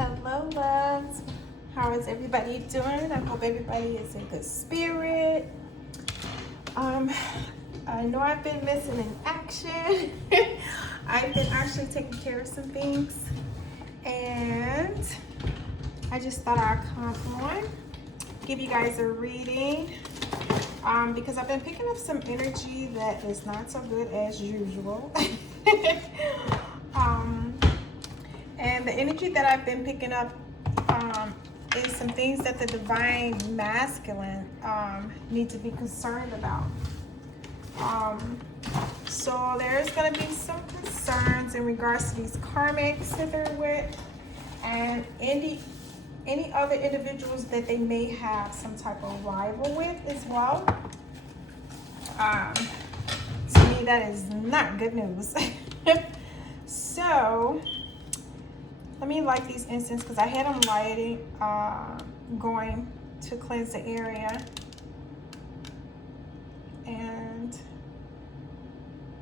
Hello, loves. How is everybody doing? I hope everybody is in good spirit. I know I've been missing in action. I've been actually taking care of some things, and I just thought I'd come on, give you guys a reading, because I've been picking up some energy that is not so good as usual. And the energy that I've been picking up is some things that the divine masculine need to be concerned about. So there's going to be some concerns in regards to these karmics that they're with, and any other individuals that they may have some type of rival with as well. To me, that is not good news. So let me light these incense because I had them lighting, going to cleanse the area. And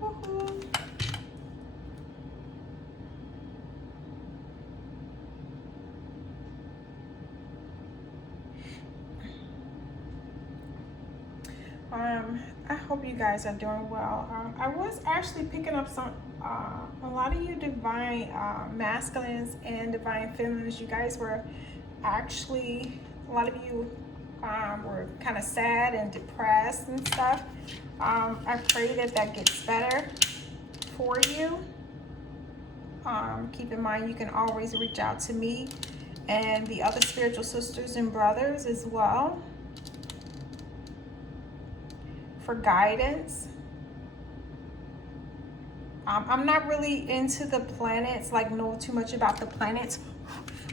woohoo. I hope you guys are doing well. I was actually picking up some, a lot of you divine masculines and divine feminines. You guys were actually, a lot of you were kind of sad and depressed and stuff. I pray that that gets better for you. Keep in mind, you can always reach out to me and the other spiritual sisters and brothers as well for guidance. I'm not really into the planets, like know too much about the planets,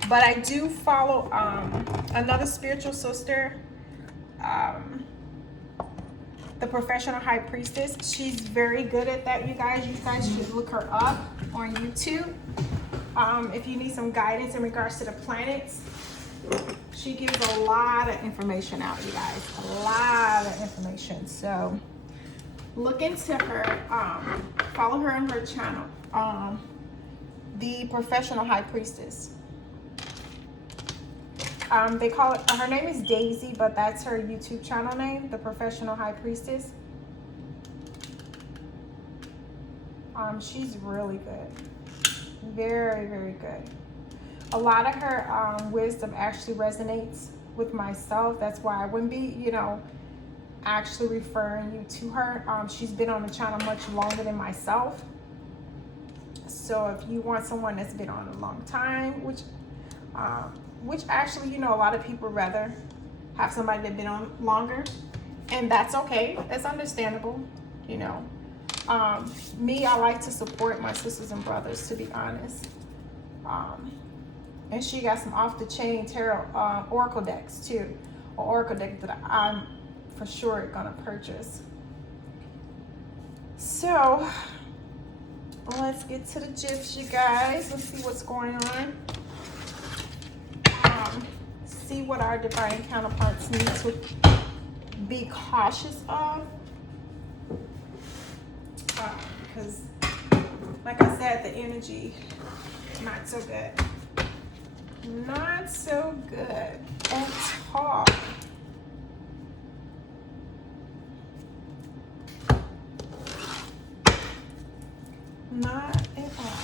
but I do follow another spiritual sister, the professional high priestess. She's very good at that, you guys. You guys should look her up on YouTube. If you need some guidance in regards to the planets, she gives a lot of information out, you guys. A lot of information. So look into her, follow her on her channel, the professional high priestess. They call it, her name is Daisy, but that's her YouTube channel name, the professional high priestess. She's really good. Very, very good. A lot of her wisdom actually resonates with myself. That's why I wouldn't be, you know, actually referring you to her. She's been on the channel much longer than myself. So if you want someone that's been on a long time, which actually, you know, a lot of people rather have somebody that's been on longer, and that's okay. That's understandable, you know. Me, I like to support my sisters and brothers, to be honest. And she got some off-the-chain tarot oracle decks too, or oracle deck that I'm for sure gonna purchase. So let's get to the gifs, you guys. Let's see what's going on. See what our divine counterparts need to be cautious of. Because, like I said, the energy, not so good. Not so good at all. Not at all.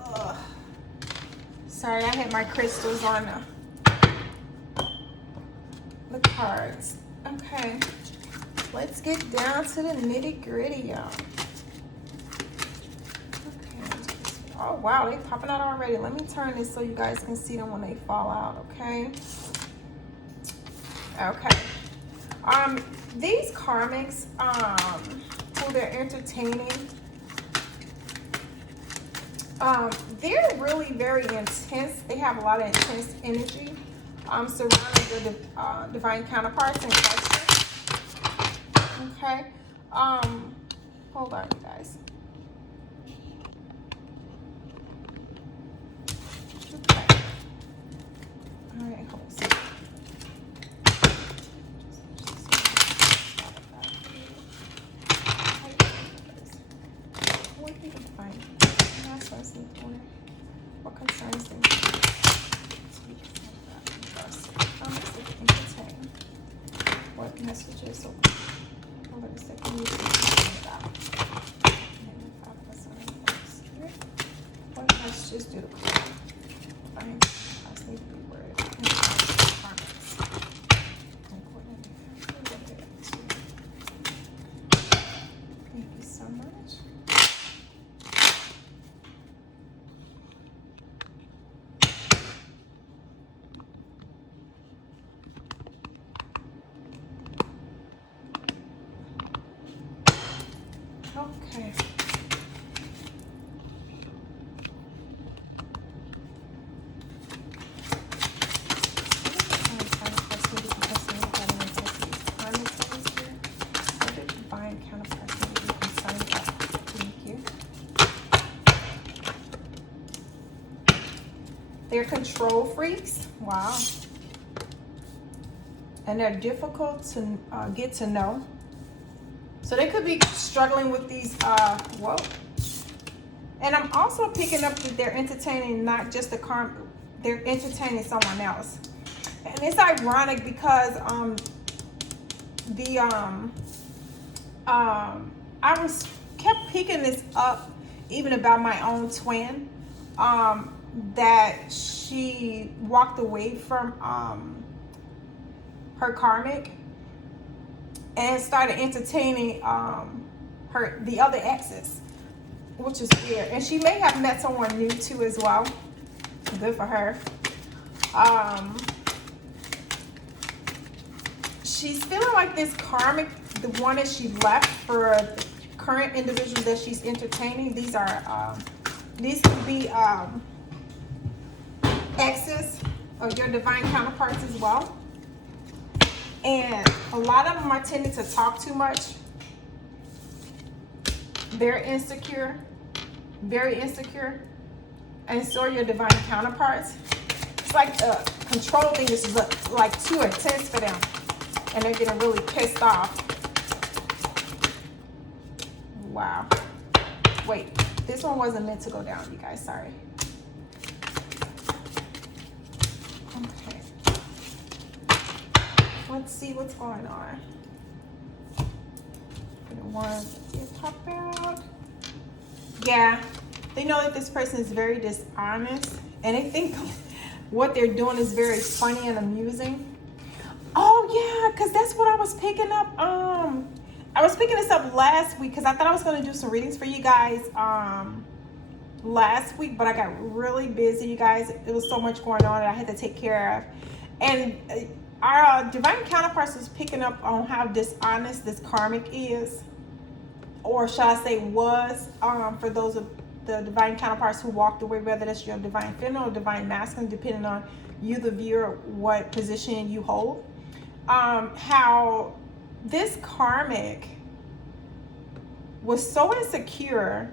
Ugh. Sorry, I had my crystals on the cards. Okay, let's get down to the nitty gritty, y'all. Oh wow, they popping out already. Let me turn this so you guys can see them when they fall out, okay? Okay. These karmics, who they're entertaining, they're really very intense. They have a lot of intense energy surrounding their divine counterparts and questions. Okay. Hold on, you guys. All right, hold on. What do you find? concerns them. Entertain. What messages? So, hold on a second. What messages do the divine counterparts need to be worded? Thank you so much. Okay. They're control freaks. Wow. And they're difficult to get to know. So they could be struggling with these, whoa. And I'm also picking up that they're entertaining not just the karma, they're entertaining someone else. And it's ironic because I kept picking this up even about my own twin, that she walked away from her karmic and started entertaining the other exes, which is weird. And she may have met someone new too as well. Good for her. She's feeling like this karmic, the one that she left for the current individual that she's entertaining. These are these could be exes of your divine counterparts as well. And a lot of them are tending to talk too much. They're insecure, very insecure. And so are your divine counterparts. It's like the control thing is like too intense for them. And they're getting really pissed off. Wow. Wait, this one wasn't meant to go down, you guys, sorry. Okay. Let's see what's going on. The ones that you talked about. Yeah, they know that this person is very dishonest, and they think what they're doing is very funny and amusing. Oh yeah, because that's what I was picking up. I was picking this up last week because I thought I was going to do some readings for you guys last week, but I got really busy, you guys. It was so much going on that I had to take care of. And our divine counterparts was picking up on how dishonest this karmic is, or shall I say was, for those of the divine counterparts who walked away, whether that's your divine feminine or divine masculine, depending on you, the viewer, what position you hold. How this karmic was so insecure,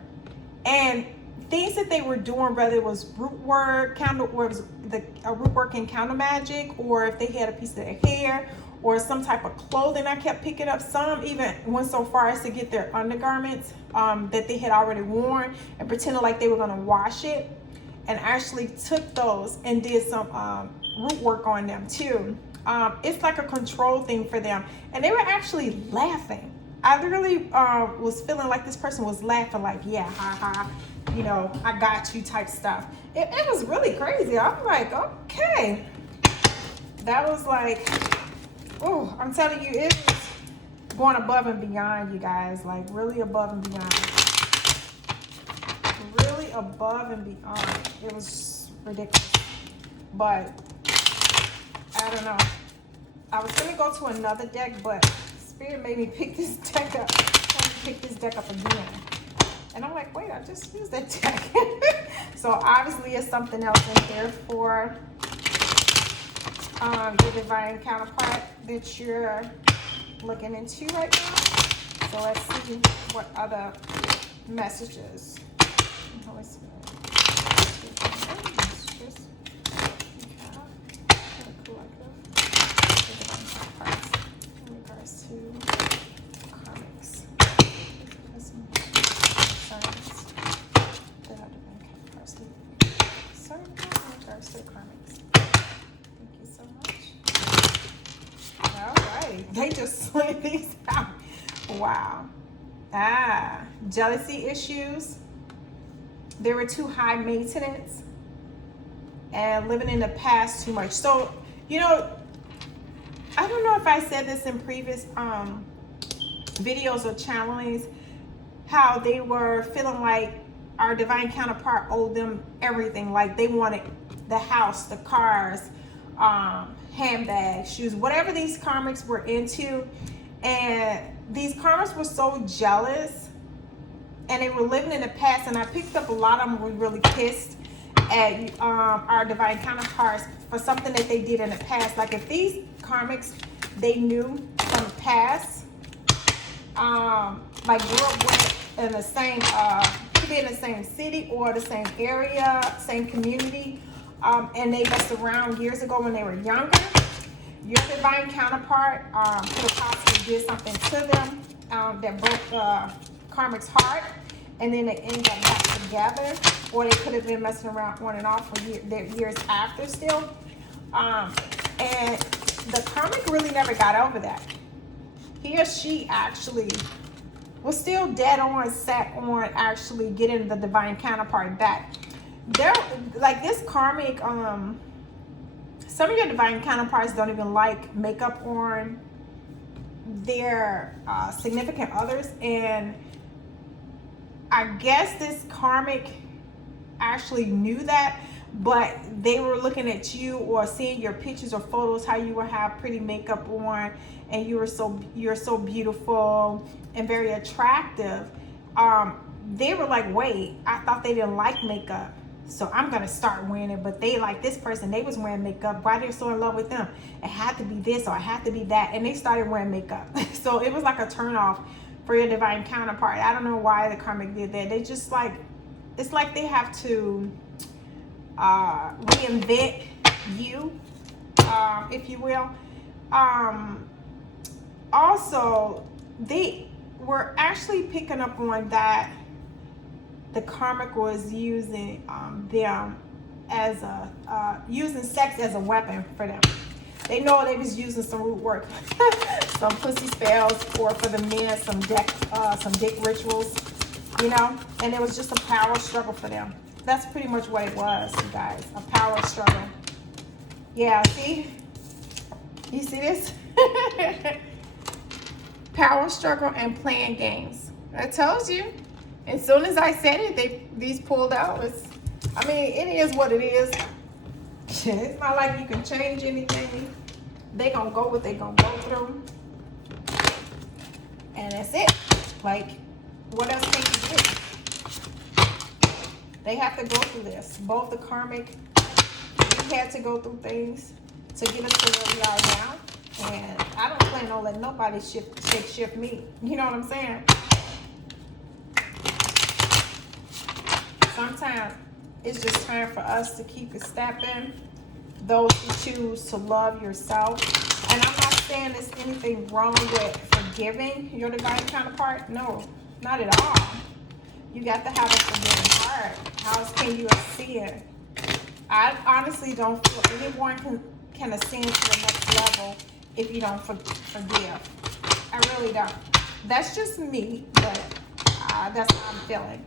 and things that they were doing, whether it was root work, root work and counter magic, or if they had a piece of their hair or some type of clothing, I kept picking up. Some even went so far as to get their undergarments that they had already worn and pretended like they were going to wash it, and actually took those and did some root work on them too. It's like a control thing for them, and they were actually laughing. I really was feeling like this person was laughing, like, yeah, ha ha, you know, I got you type stuff. It was really crazy. I'm like, okay, that was like, oh, I'm telling you, it was going above and beyond, you guys, like really above and beyond, really above and beyond. It was ridiculous, but I don't know. I was gonna go to another deck, but Spirit made me pick this deck up. Pick this deck up again, and I'm like, wait, I just used that deck. So obviously, it's something else in here for your divine counterpart that you're looking into right now. So let's see what other messages. Holy Spirit. Sorry. Jealousy issues. They were too high maintenance and living in the past too much. So, you know, I don't know if I said this in previous videos or channelings, how they were feeling like our divine counterpart owed them everything. Like they wanted the house, the cars, handbags, shoes, whatever these karmics were into. And these karmics were so jealous and they were living in the past. And I picked up a lot of them were really pissed at our divine counterparts for something that they did in the past. Like if these karmics they knew from the past, like grew up with in the same, could be in the same city or the same area, same community, and they messed around years ago when they were younger, your divine counterpart could have possibly did something to them that broke the karmic's heart, and then they end up back together, or they could have been messing around on and off for years after still. And the karmic really never got over that. He or she actually was still dead on set on actually getting the divine counterpart back. They're like this karmic, some of your divine counterparts don't even like makeup on their significant others, and I guess this karmic actually knew that, but they were looking at you or seeing your pictures or photos, how you would have pretty makeup on and you're so beautiful and very attractive. They were like, wait, I thought they didn't like makeup, so I'm gonna start wearing it. But they like this person, they was wearing makeup. Why they're so in love with them? It had to be this or it had to be that, and they started wearing makeup. So it was like a turn off for your divine counterpart. I don't know why the karmic did that. They just like, it's like they have to reinvent you, if you will. Also, they were actually picking up on that the karmic was using them as a using sex as a weapon for them. They know they was using some root work, some pussy spells, or for the men, some dick rituals, you know. And it was just a power struggle for them. That's pretty much what it was, you guys. A power struggle. Yeah, see? You see this? Power struggle and playing games. I told you. As soon as I said it, these pulled out. I mean, it is what it is. It's not like you can change anything. They gonna go what they gonna go through. And that's it. Like, what else can you do? They have to go through this. Both the karmic, we had to go through things to get us to where we are now. And I don't plan on letting nobody shift me. You know what I'm saying? Sometimes it's just time for us to keep it stepping. Those who choose to love yourself. And I'm not saying there's anything wrong with forgiving your divine counterpart. No, not at all. You got to have a forgiving heart. How else can you ascend? I honestly don't feel anyone can ascend to the next level if you don't forgive. I really don't. That's just me, but that's how I'm feeling.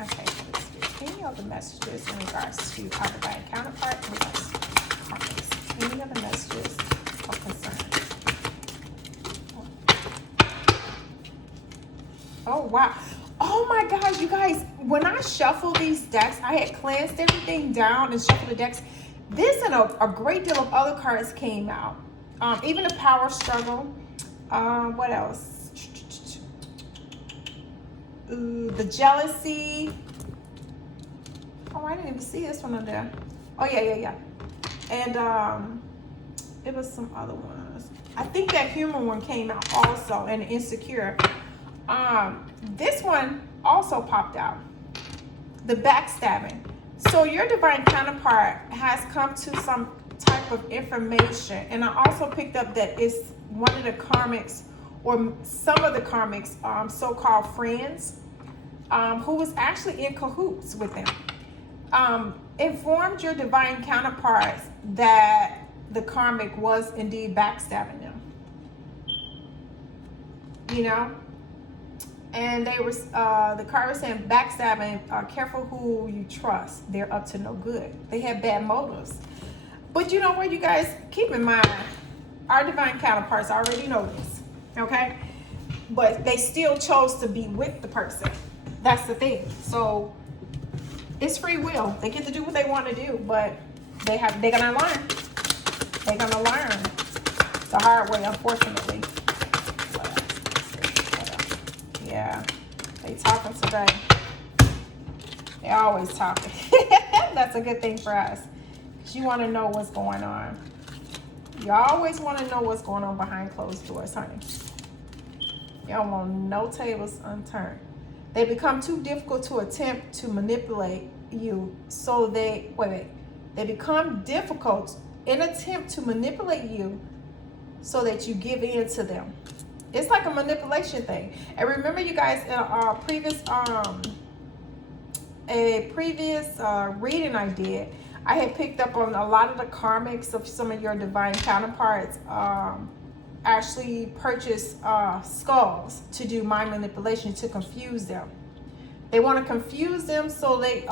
Okay, so let's do any other messages in regards to our divine counterpart in regards to karmics. Any other messages of concern? Oh, wow. Oh my gosh, you guys, when I shuffle these decks, I had cleansed everything down and shuffled the decks. This and a great deal of other cards came out. Even the power struggle. What else? The jealousy. Oh, I didn't even see this one on there. Oh, yeah. And it was some other ones. I think that human one came out also, and insecure. This one also popped out. The backstabbing. So your divine counterpart has come to some type of information, and I also picked up that it's one of the karmics, or some of the karmics, so-called friends, who was actually in cahoots with them, informed your divine counterparts that the karmic was indeed backstabbing them. You know, And they were, the card was saying backstabbing, careful who you trust. They're up to no good. They have bad motives. But you know what, you guys, keep in mind, our divine counterparts already know this, okay? But they still chose to be with the person. That's the thing. So it's free will. They get to do what they want to do, but they're gonna learn. They're gonna learn the hard way, unfortunately. Yeah, they talking today. They always talking. That's a good thing for us. Because you want to know what's going on. You always want to know what's going on behind closed doors, honey. You don't want no tables unturned. They become too difficult to attempt to manipulate you. So they become difficult in attempt to manipulate you so that you give in to them. It's like a manipulation thing. And remember, you guys, in a previous reading I did, I had picked up on a lot of the karmics of some of your divine counterparts actually purchase skulls to do mind manipulation, to confuse them. They want to confuse them so they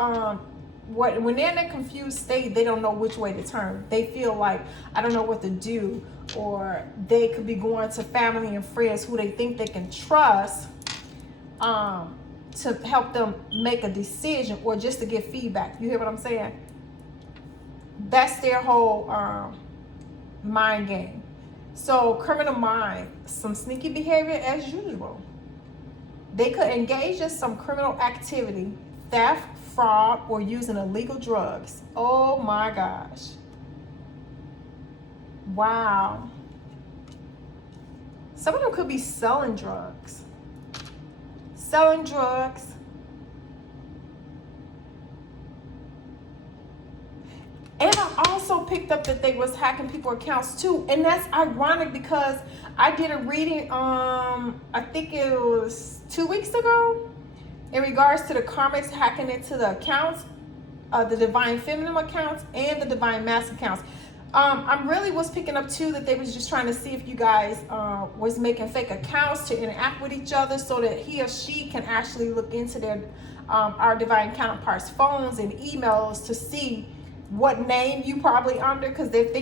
when they're in a confused state, they don't know which way to turn. They feel like, I don't know what to do, or they could be going to family and friends who they think they can trust to help them make a decision, or just to get feedback. You hear what I'm saying? That's their whole mind game. So criminal mind, some sneaky behavior as usual. They could engage in some criminal activity, theft, fraud, or using illegal drugs. Oh my gosh. Wow. Some of them could be selling drugs. Selling drugs. And I also picked up that they was hacking people's accounts too. And that's ironic because I did a reading, I think it was 2 weeks ago, in regards to the karmics hacking into the accounts, the divine feminine accounts and the divine masculine accounts. I really was picking up too that they was just trying to see if you guys was making fake accounts to interact with each other, so that he or she can actually look into their our divine counterparts' phones and emails to see what name you probably under, because they're thinking